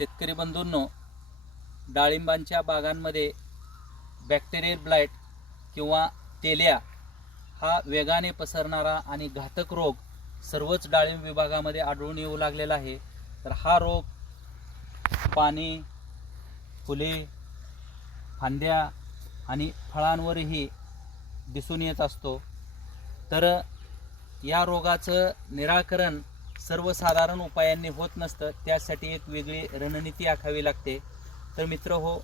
शेतकरी बंधूंनो, डाळिंबांच्या बागांमध्ये bacterial blight किंवा तेल्या हा वेगाने पसरणारा आणि घातक रोग सर्वच डाळिंब विभागामध्ये आढळून येऊ लागलेला आहे. तर हा रोग पाने, फुले, फांद्या आणि फळांवरही दिसून येत असतो. तर या रोगाचं निराकरण सर्वसाधारण उपायांनी होत नसतं, त्यासाठी एक वेगळी रणनीती आखावी लागते. तर मित्र हो,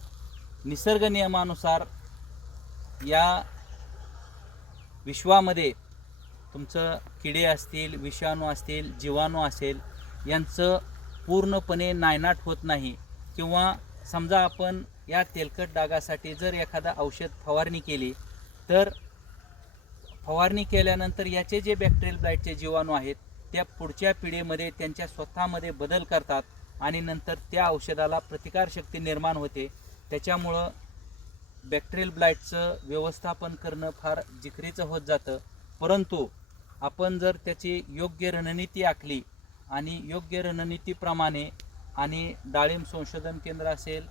निसर्ग नियमानुसार या विश्वामध्ये तुमचं किडे असतील, विषाणू असतील, जीवाणू असेल, यांचं पूर्णपणे नायनाट होत नाही. किंवा समजा आपण या तेलकट डागासाठी जर एखादा औषध फवारणी केली, तर फवारणी केल्यानंतर याचे जे बॅक्टेरियल ब्लाइटचे जीवाणू आहेत त्या पुढच्या पिढीमध्ये त्यांच्या स्वतःमध्ये बदल करतात आणि नंतर त्या औषधाला प्रतिकारशक्ती निर्माण होते. त्याच्यामुळं बॅक्टेरियल ब्लाइटचं व्यवस्थापन करणं फार जिकरीचं होत जातं. परंतु आपण जर त्याची योग्य रणनीती आखली आणि योग्य रणनीतीप्रमाणे आणि डाळिंब संशोधन केंद्र असेल,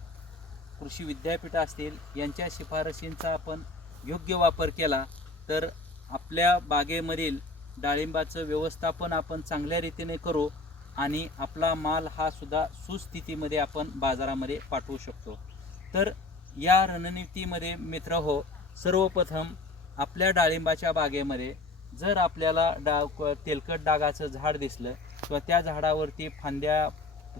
कृषी विद्यापीठ असतील, यांच्या शिफारशींचा आपण योग्य वापर केला तर आपल्या बागेमधील डाळिंबाचं व्यवस्थापन आपण चांगल्या रीतीने करू आणि आपला माल हा सुद्धा सुस्थितीमध्ये आपण बाजारामध्ये पाठवू शकतो. तर या रणनीतीमध्ये मित्र हो, सर्वप्रथम आपल्या डाळिंबाच्या बागेमध्ये जर आपल्याला तेलकट डागाचं झाड दिसलं किंवा त्या झाडावरती फांद्या,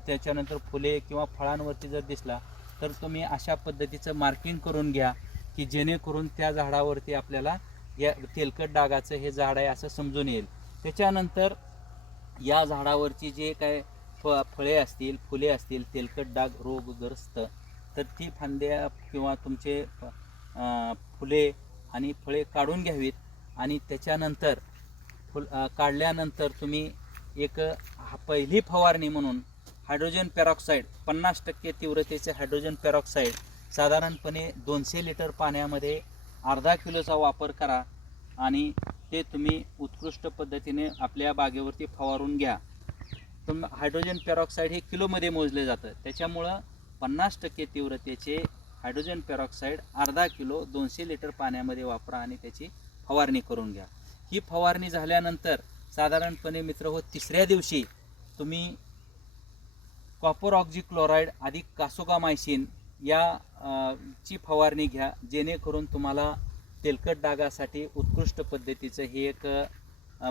त्याच्यानंतर फुले किंवा फळांवरती जर दिसला, तर तुम्ही अशा पद्धतीचं मार्किंग करून घ्या की जेणेकरून त्या झाडावरती आपल्याला या तेलकट डागाचं हे झाड आहे असं समजून येईल. त्याच्यानंतर या झाडावरची जे काय फळे असतील, फुले असतील, तेलकट डाग रोगग्रस्त, तर ती फांद्या किंवा तुमचे फुले आणि फळे काढून घ्यावीत. आणि त्याच्यानंतर काढल्यानंतर तुम्ही एक पहिली फवारणी म्हणून हायड्रोजन पेरॉक्साईड 50% तीव्रतेचे हायड्रोजन पेरॉक्साईड साधारणपणे 200 लिटर पाण्यामध्ये अर्धा किलोचा वापर करा आणि ते तुम्ही उत्कृष्ट पद्धतीने आपल्या बागेवरती फवारून घ्या. हायड्रोजन पेरॉक्साईड हे किलोमध्ये मोजले जातं, त्याच्यामुळं 50% तीव्रतेचे हायड्रोजन पेरॉक्साईड अर्धा किलो 200 लिटर पाण्यामध्ये वापरा आणि त्याची फवारणी करून घ्या. ही फवारणी झाल्यानंतर साधारणपणे मित्र हो, तिसऱ्या दिवशी तुम्ही कॉपर ऑक्झीक्लोराईड अधिक कासोगामायसिन या ची फवारणी घ्या, जेणेकरून तुम्हाला तेलकट डागासाठी उत्कृष्ट पद्धतीचं हे एक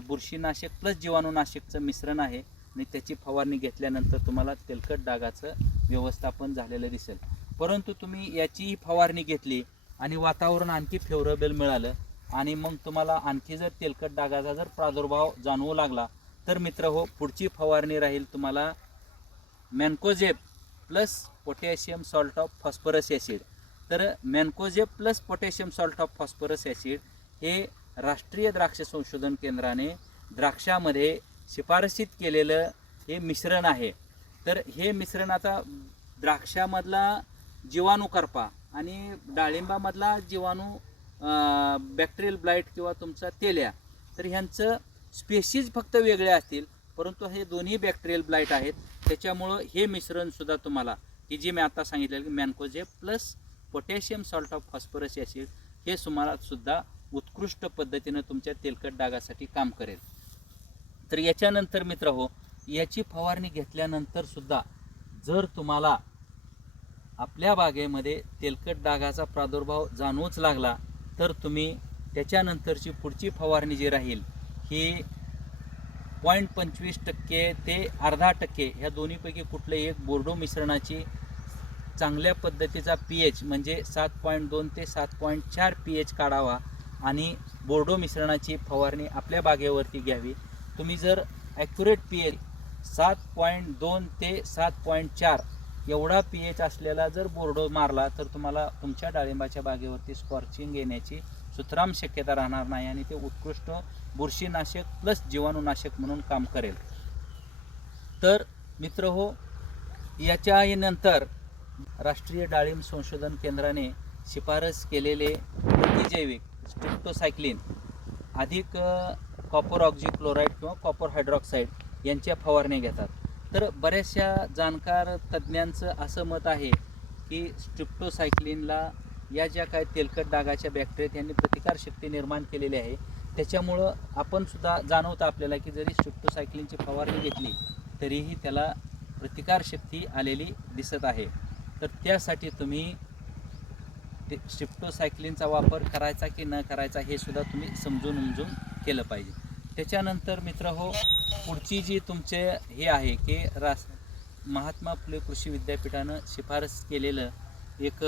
बुरशीनाशक प्लस जीवाणूनाशकचं मिश्रण आहे आणि त्याची फवारणी घेतल्यानंतर तुम्हाला तेलकट डागाचं व्यवस्थापन झालेलं दिसेल. परंतु तुम्ही याची फवारणी घेतली आणि वातावरण आणखी फेवरेबल मिळालं आणि मग तुम्हाला आणखी जर तेलकट डागाचा जर प्रादुर्भाव जाणवू लागला, तर मित्र हो, पुढची फवारणी राहील तुम्हाला mancozeb plus potassium salt of phosphorous acid. तर mancozeb plus potassium salt of phosphorous acid हे राष्ट्रीय द्राक्ष संशोधन केंद्राने द्राक्षामध्ये शिफारशीत केलेलं हे मिश्रण आहे. तर हे मिश्रण आता द्राक्षामधला जीवाणू करपा आणि डाळिंबामधला जीवाणू बॅक्टेरियल ब्लाइट किंवा तुमचा तेल्या, तर ह्यांचं स्पेशीज फक्त वेगळे असतील, परंतु हे दोन्ही बॅक्टेरियल ब्लाइट आहेत. त्याच्यामुळं हे मिश्रणसुद्धा तुम्हाला की जे मी आता सांगितलेलं की mancozeb plus potassium salt of phosphorous acid हे तुम्हाला सुद्धा उत्कृष्ट पद्धतीनं तुमच्या तेलकट डागासाठी काम करेल. तर याच्यानंतर मित्र हो, याची फवारणी घेतल्यानंतर सुद्धा जर तुम्हाला आपल्या बागेमध्ये तेलकट डागाचा प्रादुर्भाव जाणवूच लागला, तर तुम्ही त्याच्यानंतरची पुढची फवारणी जी राहील ही 0.25% ते अर्धा टक्के ह्या दोन्हीपैकी कुठलंही एक बोर्डो मिश्रणाची चांगल्या पद्धतीचा pH म्हणजे 7.2 ते 7.4 pH काढावा आणि बोर्डो मिश्रणाची फवारणी आपल्या बागेवरती घ्यावी. तुम्ही जर ॲक्युरेट pH 7.2 ते 7.4 एवढा pH असलेला जर बोर्डो मारला, तर तुम्हाला तुमच्या डाळिंबाच्या बागेवरती स्कॉर्चिंग येण्याची सुतराम शक्यता राहणार नाही आणि ते उत्कृष्ट बुरशीनाशक प्लस जीवाणूनाशक म्हणून काम करेल. तर मित्र हो, याच्याही नंतर राष्ट्रीय डाळिंब संशोधन केंद्राने शिफारस केलेले प्रतिजैविक स्ट्रिप्टोसायक्लिन अधिक कॉपर ऑक्झीक्लोराईड किंवा कॉपर हायड्रॉक्साईड यांच्या फवारणी घेतात. तर बऱ्याचशा जाणकार तज्ज्ञांचं असं मत आहे की स्ट्रिप्टोसायक्लिनला या ज्या काही तेलकट डागाच्या बॅक्टेरिया यांनी प्रतिकारशक्ती निर्माण केलेली आहे, त्याच्यामुळं आपण सुद्धा जाणवतं आपल्याला की जरी स्ट्रिप्टोसायक्लिनची फवारणी घेतली तरीही त्याला प्रतिकारशक्ती आलेली दिसत आहे. तर त्यासाठी तुम्ही ते स्ट्रिप्टोसायक्लिनचा वापर करायचा की न करायचा हे सुद्धा तुम्ही समजून उमजून केलं पाहिजे. त्याच्यानंतर मित्रहो, पुढची जी तुमचे हे आहे की महात्मा फुले कृषी विद्यापीठानं शिफारस केलेलं एक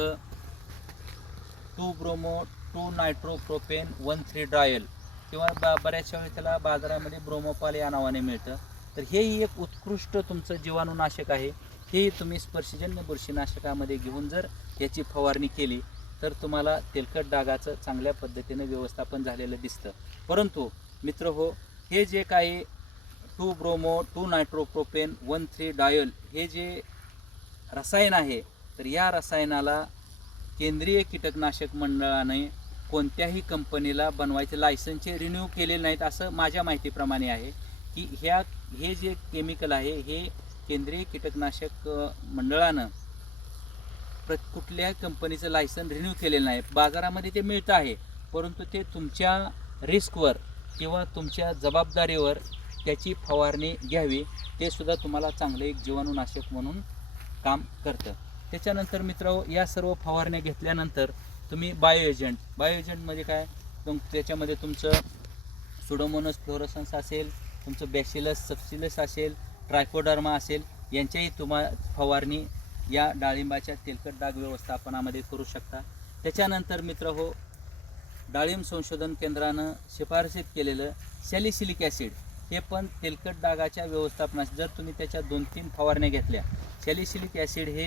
2-ब्रोमो-2-नायट्रोप्रोपेन 1,3 डायल किंवा बऱ्याचशा वेळी त्याला बाजारामध्ये ब्रोमोपाल या नावाने मिळतं. तर हेही एक उत्कृष्ट तुमचं जीवाणूनाशक आहे. हेही तुम्ही स्पर्शजन्य बुरशीनाशकामध्ये घेऊन जर याची फवारणी केली तर तुम्हाला तेलकट डागाचं चांगल्या पद्धतीने व्यवस्थापन झालेलं दिसतं. परंतु मित्रहो, हे जे काही 2-ब्रोमो-2-नायट्रोप्रोपेन 1,3 डायल हे जे रसायन आहे, तर या रसायनाला केंद्रीय कीटकनाशक मंडळाने कोणत्याही कंपनीला बनवायचे लायसन्सचे रिन्यू केलेले नाहीत असं माझ्या माहितीप्रमाणे आहे. की हे जे केमिकल आहे हे केंद्रीय कीटकनाशक मंडळानं कुठल्याही कंपनीचं लायसन रिन्यू केलेलं नाही. बाजारामध्ये ते मिळतं आहे, परंतु ते तुमच्या रिस्कवर किंवा तुमच्या जबाबदारीवर त्याची फवारणी घ्यावी. ते सुद्धा तुम्हाला चांगलं एक जीवाणूनाशक म्हणून काम करतं. त्याच्यानंतर मित्रांनो, या सर्व फवारण्या घेतल्यानंतर तुम्ही बायो एजंटमध्ये काय त्याच्यामध्ये तुमचं सुडोमोनस फ्लोरोसन्स असेल, तुमचं बॅसिलस सबसिलस असेल, ट्रायकोडर्मा असेल, यांच्याही फवारणी या डाळिंबाच्या तेलकट डाग व्यवस्थापनामध्ये करू शकता. त्याच्यानंतर मित्रहो, डाळिंब संशोधन केंद्रानं शिफारसीत केलेलं सॅलिसिलिक ॲसिड हे पण तेलकट डागाच्या व्यवस्थापनास जर तुम्ही त्याच्या 2-3 फवारण्या घेतल्या, सॅलिसिलिक ॲसिड हे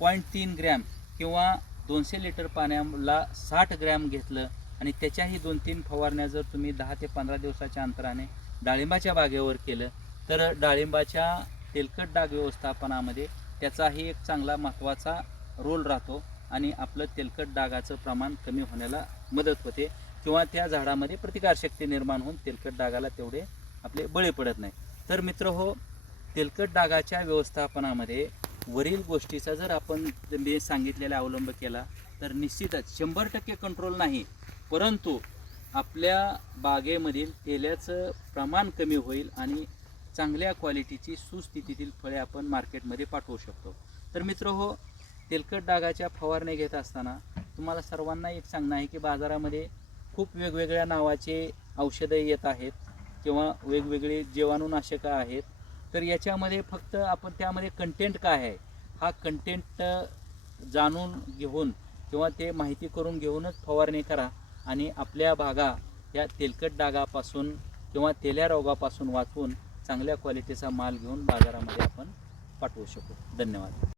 0.3 ग्रॅम किंवा 200 लिटर पाण्याला 60 ग्रॅम घेतलं आणि त्याच्याही 2-3 फवारण्या जर तुम्ही 10 ते 15 दिवसाच्या अंतराने डाळिंबाच्या बागेवर केलं तर डाळिंबाच्या तेलकट डाग व्यवस्थापनामध्ये त्याचाही एक चांगला महत्त्वाचा रोल राहतो आणि आपलं तेलकट डागाचं प्रमाण कमी होण्याला मदत होते किंवा त्या झाडामध्ये प्रतिकारशक्ती निर्माण होऊन तेलकट डागाला तेवढे आपले बळी पडत नाही. तर मित्रहो, तेलकट डागाच्या व्यवस्थापनामध्ये वरील गोष्टीचा जर आपण मी सांगितलेला अवलंब केला तर निश्चितच 100% कंट्रोल नाही, परंतु आपल्या बागेमधील तेलाचं प्रमाण कमी होईल आणि चांगल्या क्वालिटीची सुस्थितीतील फळे आपण मार्केटमध्ये पाठवू शकतो. तर मित्रहो, तेलकट डागाच्या फवारण्या घेत असताना तुम्हाला सर्वांना एक सांगणं आहे की बाजारामध्ये खूप वेगवेगळ्या नावाचे औषधं येत आहेत किंवा वेगवेगळे जीवाणूनाशकं आहेत. तर याच्यामध्ये फक्त आपण त्यामध्ये कंटेंट काय आहे हा कंटेंट जाणून घेऊन किंवा ते माहिती करून घेऊनच फवारणी करा आणि आपल्या बागा या तेलकट डागापासून किंवा तेल्या रोगापासून वाचवून चांगल्या क्वालिटीचा माल घेऊन बाजारामध्ये आपण पाठवू शकू. धन्यवाद.